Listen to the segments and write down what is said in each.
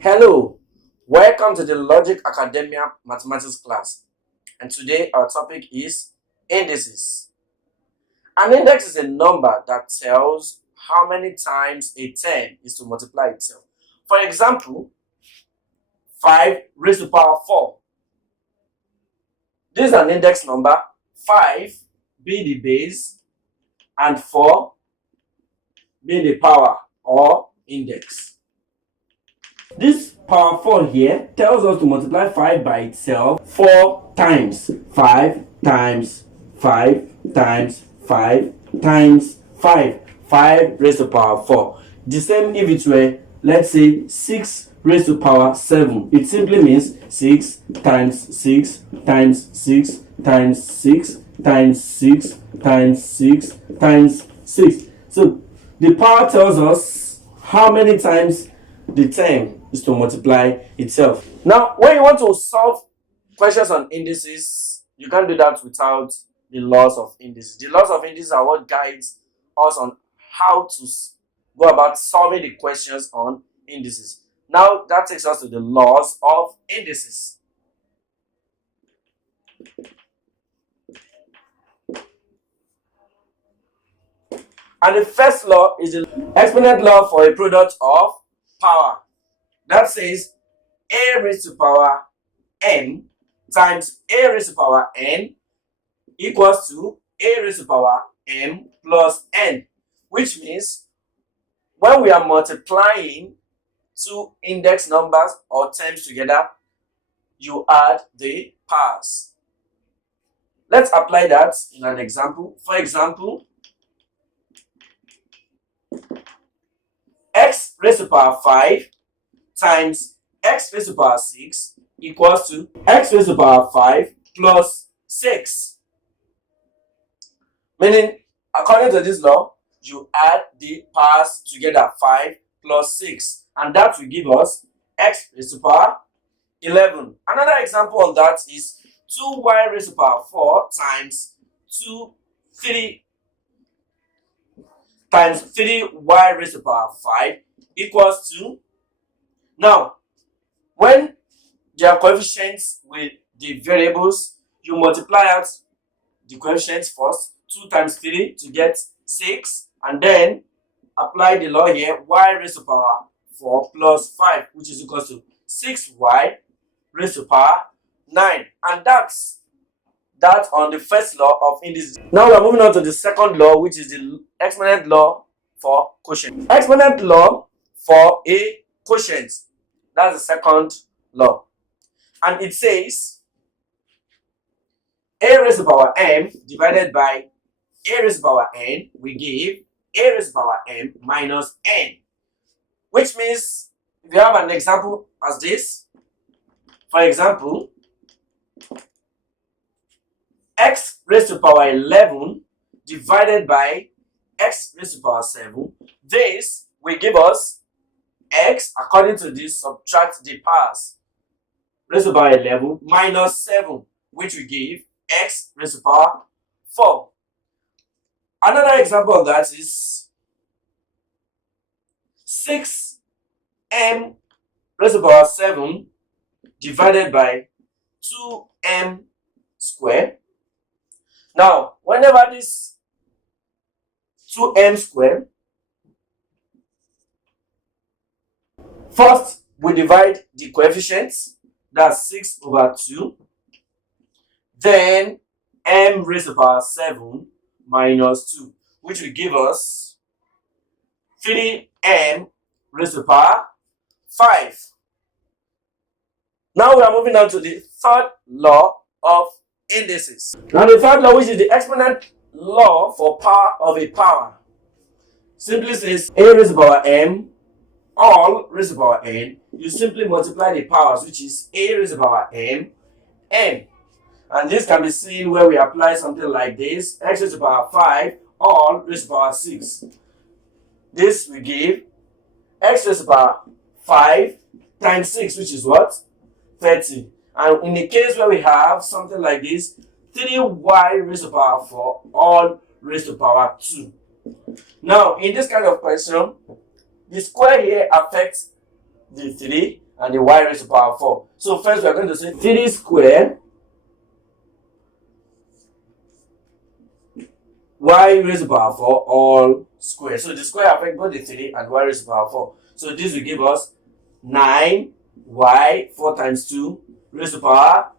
Hello, welcome to the Logic Academia Mathematics class, and today our topic is indices. An index is a number that tells how many times a term is to multiply itself. For example, 5 raised to the power 4. This is an index number, 5 being the base and 4 being the power or index. This power 4 here tells us to multiply 5 by itself 4 times. 5 times 5 times 5 times 5. 5 raised to the power 4. The same if it were, let's say, 6 raised to the power 7. It simply means 6 times 6 times 6 times 6 times 6 times 6 times 6. So the power tells us how many times the term is to multiply itself. Now, when you want to solve questions on indices, you can't do that without the laws of indices. The laws of indices are what guides us on how to go about solving the questions on indices. Now, that takes us to the laws of indices. And the first law is the exponent law for a product of power. That says a raised to the power m times a raised to the power n equals to a raised to the power m plus n, which means when we are multiplying two index numbers or terms together, you add the powers. Let's apply that in an example. For example, x raised to the power 5 times x raised to the power 6 equals to x raised to the power 5 plus 6. Meaning, according to this law, you add the powers together, 5 plus 6, and that will give us x raised to the power 11. Another example of that is 2y raised to the power 4 times 3 times 3y raised to the power 5 equals to, now, when there are coefficients with the variables, you multiply out the coefficients first, 2 times 3 to get 6, and then apply the law here, y raised to the power 4 plus 5, which is equal to 6y raised to the power 9. And that's that on the first law of indices. Now we are moving on to the second law, which is the exponent law for quotient. Exponent law for a quotient. That's the second law. And it says a raised to the power m divided by a raised to the power n, we give a raised to the power m minus n. Which means, if you have an example as this, for example, x raised to the power 11 divided by x raised to the power 7, this will give us x, according to this, subtract the powers, raised to the power 11 minus 7, which will give x raised to the power 4. Another example of that is 6m raised to the power 7 divided by 2m squared. Now, whenever this 2m squared, first we divide the coefficients, that's 6 over 2, then m raised to the power 7 minus 2, which will give us 3m raised to the power 5. Now we are moving on to the third law of indices. Now the third law, which is the exponent law for power of a power, simply says a raised to the power m all raised to the power n. You simply multiply the powers, which is a raised to the power m n. And this can be seen where we apply something like this, x raised to the power 5 all raised to the power 6. This will give x raised to the power 5 times 6, which is what? 30. And in the case where we have something like this, 3y raised to the power 4 all raised to power 2. Now, in this kind of question, the square here affects the 3 and the y raised to power 4. So first we are going to say 3 square y raised to power 4 all square. So the square affects both the 3 and y raised to power 4. So this will give us 9y 4 times 2 raised to power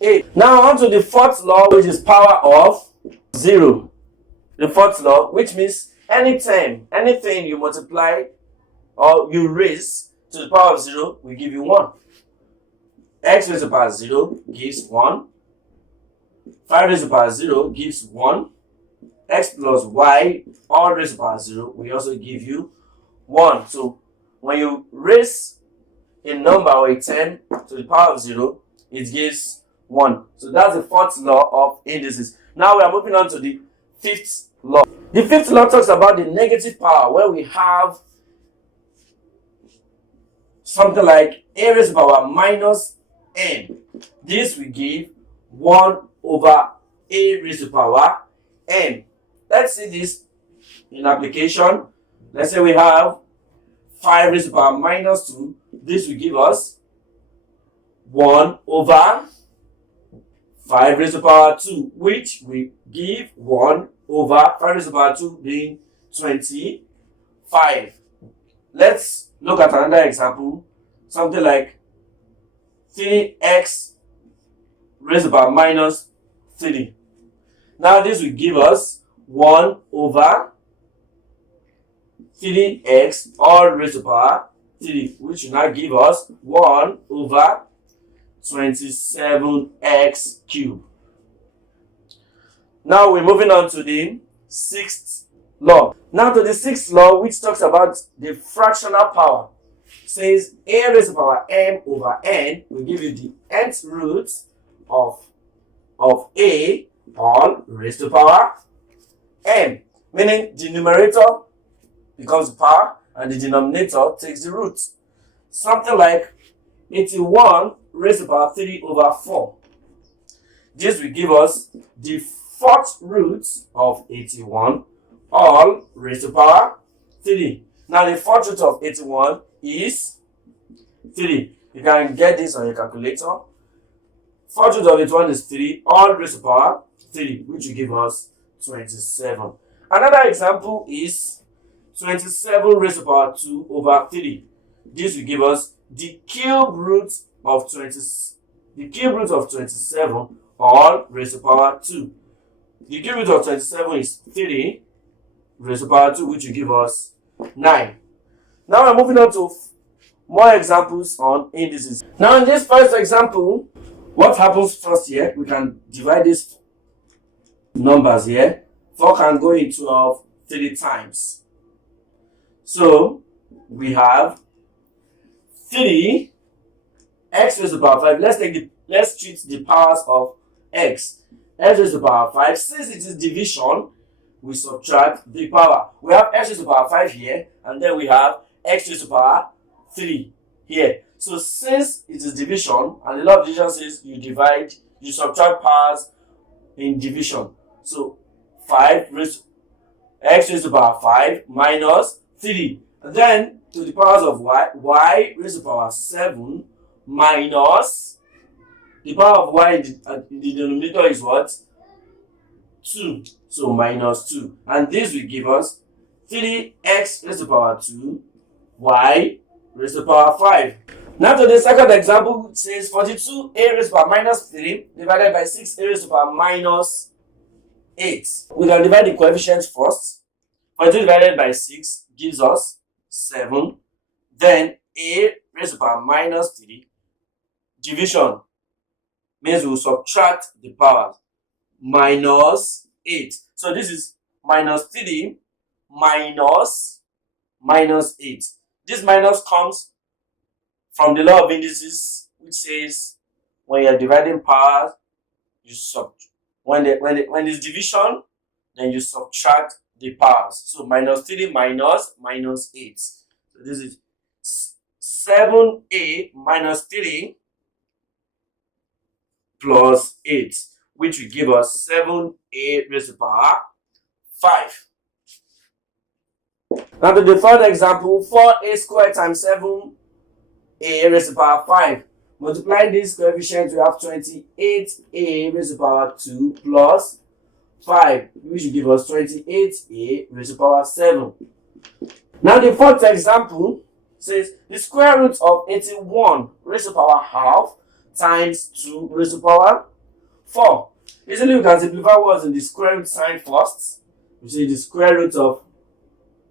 8. Now on to the fourth law, which is power of 0. The fourth law, which means anything you multiply or you raise to the power of 0 will give you 1. X raised to the power 0 gives 1. 5 raised to the power 0 gives 1. X plus y all raised to the power 0 will also give you 1. So when you raise a number or a term to the power of 0, it gives 1. So that's the fourth law of indices. Now we are moving on to the fifth law. The fifth law talks about the negative power, where we have something like a raised to the power minus n. This will give 1 over a raised to the power n. Let's see this in application. Let's say we have 5 raised to the power minus 2. This will give us 1 over 5 raised to the power 2, which will give 1 over 5 raised to the power 2 being 25. Let's look at another example. Something like 3x raised to the power minus 3. Now this will give us 1 over 3x all raised to the power 3, which will now give us 1 over 27x cubed. Now we're moving on to the sixth law. Now to the sixth law, which talks about the fractional power. It says a raised to the power m over n will give you the nth root of a all raised to the power m, meaning the numerator becomes the power and the denominator takes the root. Something like 81 raised to the power 3 over 4. This will give us the fourth root of 81 all raised to the power 3. Now the fourth root of 81 is 3. You can get this on your calculator. Fourth root of 81 is 3 all raised to the power 3, which will give us 27. Another example is 27 raised to the power 2 over 3. This will give us the cube root of 27 all raised to the power 2. The cube root of 27 is 3 raised to the power 2, which will give us 9. Now we're moving on to more examples on indices. Now in this first example, what happens first here? We can divide these numbers here. 4 can go into 3 times. So we have 3 x raised to the power 5. Let's treat the powers of x. X raised to the power 5. Since it is division, we subtract the power. We have x raised to the power 5 here, and then we have x raised to the power 3 here. So since it is division, and the law of division says you subtract powers in division. So 5 raised x raised to the power 5 minus 3. And then to the powers of y raised to the power 7 minus the power of y in the denominator is what? 2. So minus 2. And this will give us 3x raised to the power 2, y raised to the power 5. Now to the second example, it says 42a raised to the power minus 3 divided by 6a raised to the power minus 8. We can divide the coefficients first. 42 divided by 6 gives us 7. Then a raised to the power minus 3. Division means we will subtract the powers. Minus 8. So this is minus 3 minus 8. This minus comes from the law of indices, which says when you are dividing powers, you when it's division, then you subtract the powers. So minus 3 minus 8. So this is 7a minus 3 plus 8, which will give us 7a raised to the power 5. Now to the third example, 4a squared times 7a raised to the power 5. Multiply this coefficient, we have 28a raised to the power 2 plus 5, which will give us 28a raised to the power 7. Now the fourth example says the square root of 81 raised to the power half times 2 raised to the power 4. Easily we can simplify what's in the square root sign first. We say the square root of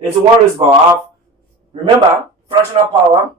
81 raised to the power half. Remember, fractional power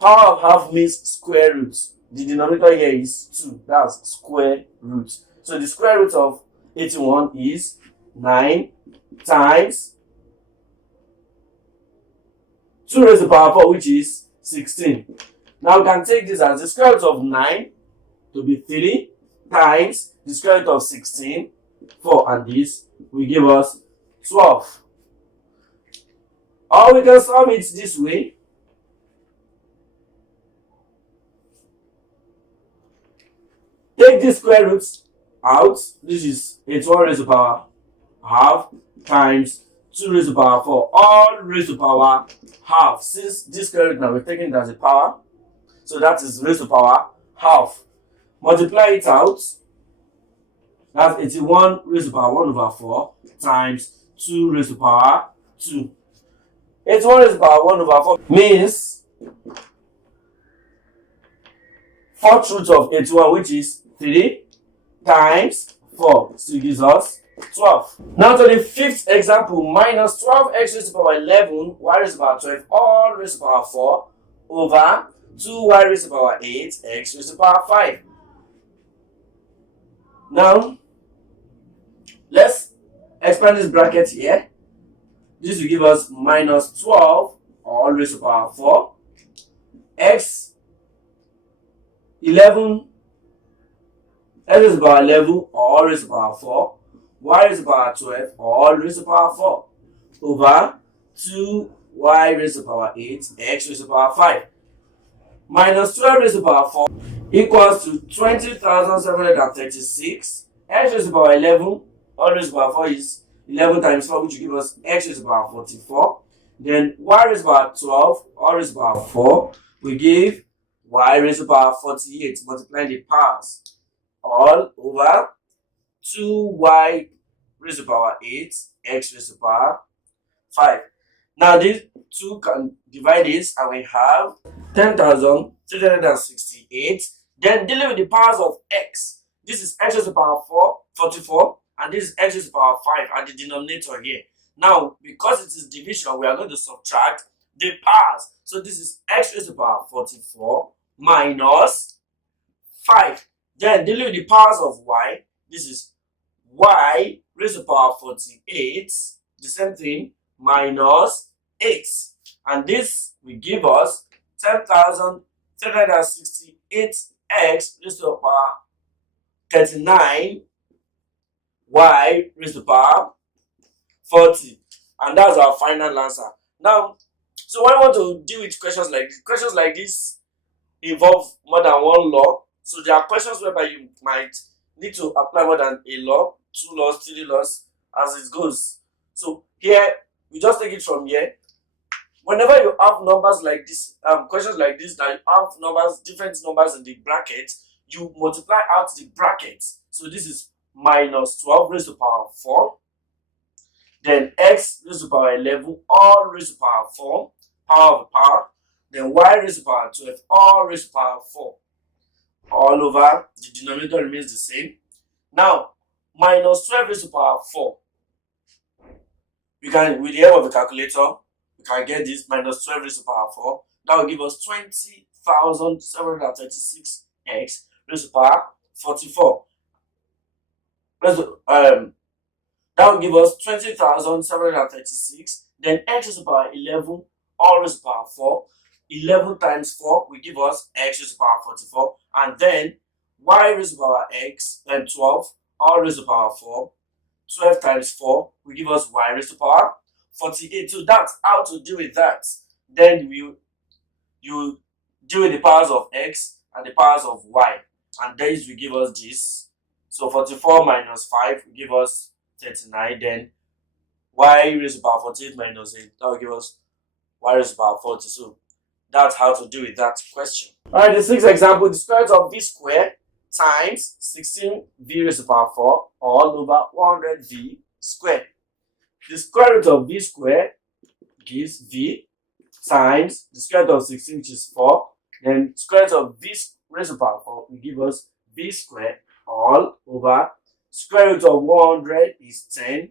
of half means square root. The denominator here is 2. That's square root. So the square root of 81 is 9 times 2 raised to the power 4, which is 16. Now we can take this as the square root of 9 to be 3 times the square root of 16, 4, and this will give us 12. Or we can solve it this way. Take this square root out. This is 81 raised to the power half times 2 raised to the power 4, all raised to the power half. Since this square root now we're taking it as a power, so that is raised to the power half. Multiply it out. That's 81 raised to the power 1 over 4 times 2 raised to the power 2. 81 raised to the power 1 over 4 means 4th root of 81, which is 3 times 4, still gives us 12. Now to the fifth example, minus 12x raised to the power 11, y raised to the power 12, all raised to the power 4 over 2y raised to the power 8, x raised to the power 5. Now, let's expand this bracket here. This will give us minus 12 all raised to the power 4, x 11, x raised to the power 11 all raised to the power 4, y raised to the power 12 all raised to the power 4 over 2y raised to the power 8, x raised to the power 5. Minus 12 raised to the power 4 equals to 20,736. X raised to the power 11 all raised to the power 4 is 11 times 4, which will give us x raised to the power 44. Then y raised to the power 12 all raised to the power 4 will give y raised to the power 48. Multiplying the powers all over 2y raised to the power 8, x raised to the power 5. Now these two can divide this and we have 10,368. Then dealing with the powers of x. This is x raised to the power 44, and this is x raised to the power 5 at the denominator here. Now, because it is division, we are going to subtract the powers. So this is x raised to the power 44 minus 5. Then dealing with the powers of y, this is y raised to the power 48, the same thing, minus 8. And this will give us 10,368x raised to the power 39, y raised to the power 40. And that's our final answer. Now, so when I want to deal with questions like this involve more than one law. So there are questions whereby you might need to apply more than a law, 2 laws, 3 laws, as it goes. So here, we just take it from here. Whenever you have numbers like this, questions like this, that you have numbers, different numbers in the bracket, you multiply out the brackets. So this is minus 12 raised to the power 4. Then x raised to the power 11, all raised to the power 4, power of the power. Then y raised to the power 12, all raised to the power 4. All over, the denominator remains the same. Now, minus 12 raised to the power 4. We can, with the help of the calculator, we can get this minus 12 raised to the power 4. That will give us 20,736x raised to the power 44. That will give us 20,736. Then x raised to the power 11, all raised to the power 4. 11 times 4 will give us x raised to the power 44. And then y raised to the power x and 12, all raised to the power 4. 12 times 4 will give us y raised to the power 48. So that's how to deal with that. Then you deal with the powers of x and the powers of y. And this will give us this. So 44 minus 5 will give us 39, then y raised to the power 48 minus 8, that will give us y raised to the power 40. So that's how to do with that question. Alright, the sixth example, the square root of v squared times 16v raised to the power 4 all over 100v squared. The square root of v squared gives v times the square root of 16, which is 4. Then square root of v raised to the power 4 will give us v squared all over square root of 100 is 10.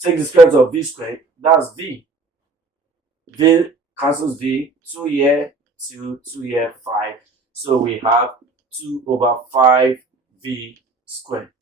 Take the square root of v squared, that's v. V cancels v, 2 here, 2 here, 5. So we have 2 over 5v squared.